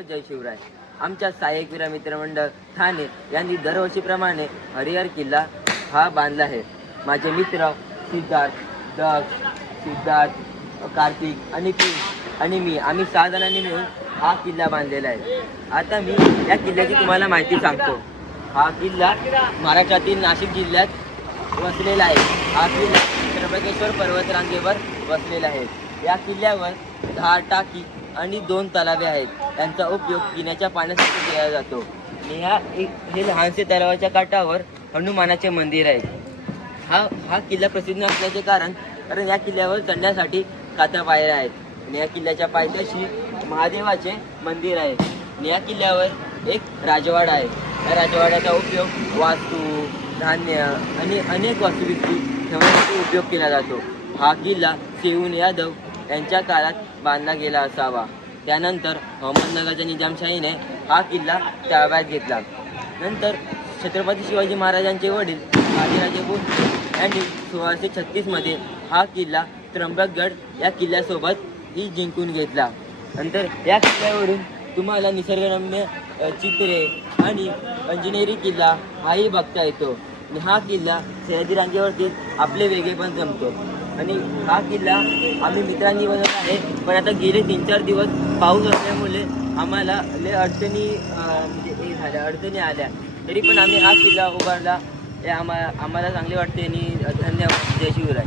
जय शिवराय आमच्या सहाय्यक मित्रमंडळ ठाणे यांनी दरवर्षीप्रमाणे हरिहर किल्ला हा बांधला आहे. माझे मित्र सिद्धार्थ दक्ष सिद्धार्थ कार्तिक आणि ती आणि मी आम्ही सहा जणांनी मिळून हा किल्ला बांधलेला आहे. आता मी या किल्ल्याची तुम्हाला माहिती सांगतो. हा किल्ला महाराष्ट्रातील नाशिक जिल्ह्यात वसलेला आहे. हा किल्ला त्र्यंबकेश्वर पर्वतरांगेवर वसलेला आहे. या किल्ल्यावर दहा टाकी आणि दोन तलावे आहेत. त्यांचा उपयोग पिण्याच्या पाण्यासाठी केला जातो. आणि एक- हे लहानसे तलावाच्या काठावर हनुमानाचे मंदिर आहे. हा हा किल्ला प्रसिद्ध असल्याचे कारण कारण या किल्ल्यावर चढण्यासाठी काता पायऱ्या आहेत. आणि या किल्ल्याच्या पायथ्याशी महादेवाचे मंदिर आहे. आणि या किल्ल्यावर एक राजवाडा आहे. या राजवाड्याचा उपयोग वास्तू धान्य आणि अनेक वस्तुविस्तू ठेवण्यासाठी उपयोग केला जातो. हा किल्ला सेऊन यादव यांच्या काळात बांधला गेला असावा. त्यानंतर अहमदनगरच्या निजामशाहीने हा किल्ला ताब्यात घेतला. नंतर छत्रपती शिवाजी महाराजांचे वडील बाजीराजे भोसले यांनी सोळाशे छत्तीसमध्ये हा किल्ला त्र्यंबकगड या किल्ल्यासोबत ही जिंकून घेतला. नंतर या किल्ल्यावरून तुम्हाला निसर्गरम्य चित्रे आणि अंजनेरी किल्ला हाही बघता येतो. हा किल्ला सह्याद्री रांगेवरती आपले वेगळेपण जमतो. आणि हा किल्ला आम्ही मित्रांनी बनवला आहे. पण आता गेले तीन चार दिवस पाऊस असल्यामुळे आम्हाला लय अडचणी म्हणजे हे झाल्या अडचणी आल्या. तरी पण आम्ही हा किल्ला उभारला. हे आम्हाला आम्हाला चांगले वाटते आणि धन्यवाद. जय शिवराय.